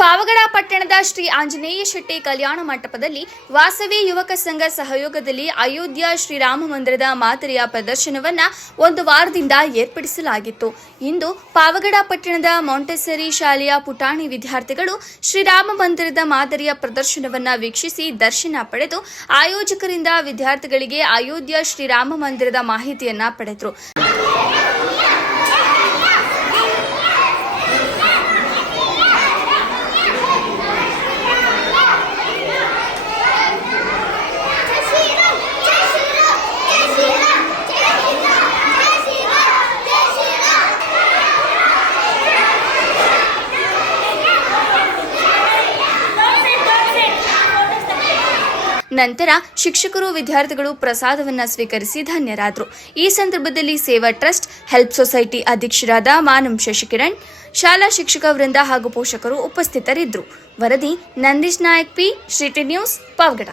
ಪಾವಗಡ ಪಟ್ಟಣದ ಶ್ರೀ ಆಂಜನೇಯ ಶೆಟ್ಟಿ ಕಲ್ಯಾಣ ಮಂಟಪದಲ್ಲಿ ವಾಸವಿ ಯುವಕ ಸಂಘ ಸಹಯೋಗದಲ್ಲಿ ಅಯೋಧ್ಯ ಶ್ರೀರಾಮ ಮಂದಿರದ ಮಾದರಿಯ ಪ್ರದರ್ಶನವನ್ನು ಒಂದು ವಾರದಿಂದ ಏರ್ಪಡಿಸಲಾಗಿತ್ತು. ಇಂದು ಪಾವಗಡ ಪಟ್ಟಣದ ಮಾಂಟೆಸರಿ ಶಾಲೆಯ ಪುಟಾಣಿ ವಿದ್ಯಾರ್ಥಿಗಳು ಶ್ರೀರಾಮ ಮಂದಿರದ ಮಾದರಿಯ ಪ್ರದರ್ಶನವನ್ನು ವೀಕ್ಷಿಸಿ ದರ್ಶನ ಪಡೆದು ಆಯೋಜಕರಿಂದ ವಿದ್ಯಾರ್ಥಿಗಳಿಗೆ ಅಯೋಧ್ಯ ಶ್ರೀರಾಮ ಮಂದಿರದ ಮಾಹಿತಿಯನ್ನ ಪಡೆದರು. ನಂತರ ಶಿಕ್ಷಕರು ವಿದ್ಯಾರ್ಥಿಗಳು ಪ್ರಸಾದವನ್ನು ಸ್ವೀಕರಿಸಿ ಧನ್ಯರಾದರು. ಈ ಸಂದರ್ಭದಲ್ಲಿ ಸೇವಾ ಟ್ರಸ್ಟ್ ಹೆಲ್ಪ್ ಸೊಸೈಟಿ ಅಧ್ಯಕ್ಷರಾದ ಮಾನಂ ಶಶಿಕಿರಣ್, ಶಾಲಾ ಶಿಕ್ಷಕ ವೃಂದ ಹಾಗೂ ಪೋಷಕರು ಉಪಸ್ಥಿತರಿದ್ದರು. ವರದಿ ನಂದೀಶ್ ನಾಯಕ್ ಪಿ, ಶ್ರೀಟಿ ನ್ಯೂಸ್, ಪಾವಗಡ.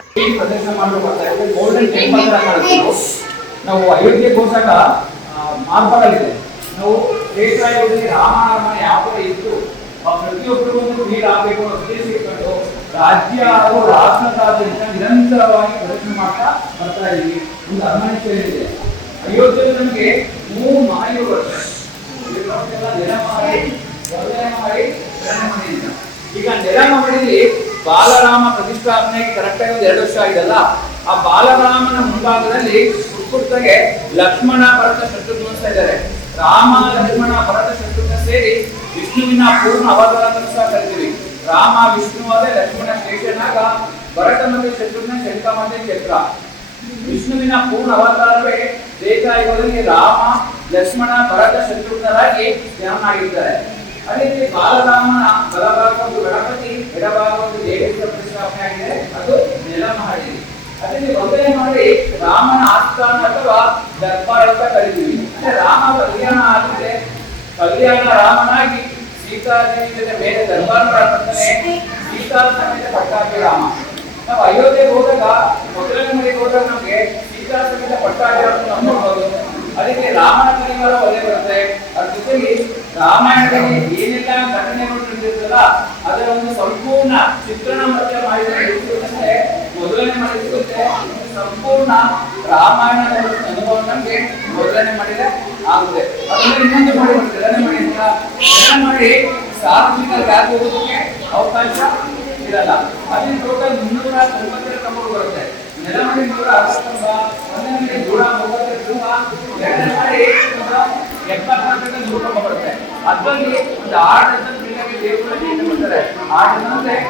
ರಾಜ್ಯ ಹಾಗೂ ರಾಷ್ಟ್ರದಾದ್ಯಂತ ನಿರಂತರವಾಗಿ ಪ್ರದರ್ಶನ ಮಾಡ್ತಾ ಬರ್ತಾ ಇದ್ದೀವಿ. ಒಂದು ಅರ್ಮಣಿಕೆ ಇದೆ. ಅಯೋಧ್ಯೆಯಲ್ಲಿ ನಮಗೆ 3 ಮಹಾಯುಗಗಳು ಈಗ ನೆಲಮಹಡಿಯಲ್ಲಿ ಬಾಲರಾಮ ಪ್ರತಿಷ್ಠಾಪನೆಗೆ ಕರೆಕ್ಟಾಗಿ 2 ವರ್ಷ ಆಗಿದೆಲ್ಲ. ಆ ಬಾಲರಾಮನ ಮುಂಭಾಗದಲ್ಲಿ ಪುಟ್ಪುಟ್ಟಗೆ ಲಕ್ಷ್ಮಣ, ಭರತ, ಶತ್ರುಘ್ನ ಇದ್ದಾರೆ. ರಾಮ, ಲಕ್ಷ್ಮಣ, ಭರತ, ಶತ್ರುಘ್ನ ಸೇರಿ ವಿಷ್ಣುವಿನ ಪೂರ್ಣ ಅವತಾರ ಅಂತ ಕರಿತೀವಿ. ರಾಮ ವಿಷ್ಣುವಾದ, ಲಕ್ಷ್ಮಣ ಶೇಷನಾಗ, ಭರತ ಮತ್ತು ಶತ್ರುಘ್ನ ಶಂಖ ಮತ್ತು ಚಕ್ರ. ವಿಷ್ಣುವಿನ ಪೂರ್ಣ ಅವತಾರವೇ ತ್ರೇತಾಯುಗದಲ್ಲಿ ರಾಮ, ಲಕ್ಷ್ಮಣ, ಭರತ, ಶತ್ರುಘ್ನರಾಗಿ ಧ್ಯಾನವಾಗಿದ್ದಾರೆ. ಅದೇ ರೀತಿ ಬಾಲರಾಮನ ಬಲಭಾಗ ಒಂದು ಗಣಪತಿ, ಎಡಭಾಗ ಒಂದು ದೇವೇಂದ್ರ ಪ್ರತಿಷ್ಠಾಪನೆ ಆಗಿದೆ. ಅದು ನೆಲಮಹಡಿ. ಅದೇ ಒಂದನೇ ಮಾಡಿ ರಾಮನ ಆಸ್ಥಾನ ಅಥವಾ ದರ್ಬಾರ್ ಅಂತ ಕರಿತೀವಿ. ಅಂದ್ರೆ ರಾಮ ಕಲ್ಯಾಣ ಆಗಿದೆ. ಕಲ್ಯಾಣ ರಾಮನಾಗಿ ಸೀತಾದೇವಿ ಜೊತೆ ಮೇಲೆ ದರ್ಬಾರ್ ಮಾಡ್ತಾನೆ. ಸೀತಾ ಸಮೇತ ಪಟ್ಟಾಭಿರಾಮ. ನಾವು ಅಯೋಧ್ಯೆಗೆ ಹೋದಾಗ ಮೊದಲನೇ ಮನೆಗೆ ಹೋದಾಗ ನಮ್ಗೆ ಸೀತಾ ಸಮೇತ ಪಟ್ಟಾಭಿರಾಮ ನೋಡ್ಬೋದು. ಅದಕ್ಕೆ ರಾಮನ ಪರಿವಾರ ಒಲೆ ಬರುತ್ತೆ. ಅದ್ರ ಜೊತೆಗೆ ರಾಮಾಯಣದಲ್ಲಿ ಏನೆಲ್ಲ ಘಟನೆಗಳು ನಡೆದಿರ್ತಲ್ಲ ಅದರ ಒಂದು ಸಂಪೂರ್ಣ ಚಿತ್ರಣ ಮತ್ತೆ ಮಾಡಿದ್ರೆ ಮೊದಲನೇ ಮನೆ ಸಿಗುತ್ತೆ. ಸಂಪೂರ್ಣ ರಾಮಾಯಣದ ಅನುಭವ ನಮ್ಗೆ ಮೊದಲನೇ ಮಾಡಿದ್ರೆ ಆಗುತ್ತೆ. ಅದನ್ನ ಇನ್ನೊಂದು ಮಾಡಿ ಮಾಡಿ ಸಾರ್ವಜನಿಕರಿಗೆ ಯಾರು ಹೋಗೋದಕ್ಕೆ ಅವಕಾಶ ಇರಲ್ಲ. ಅದೇ ಟೋಟಲ್ 392 ಕಂಬಗಳು ಬರುತ್ತೆ. ನೆಲಮಹಡಿ 160 ಒಂದನೇ ಮನೆ 132 ಎರಡನೇ ಮನೆ 74 ಕಂಬ ಬರುತ್ತೆ. ಅದರಲ್ಲಿ ಒಂದು 8 ಡಜನ್ ದೇವರುಗಳಿಗೆ 8 ಡಜನ್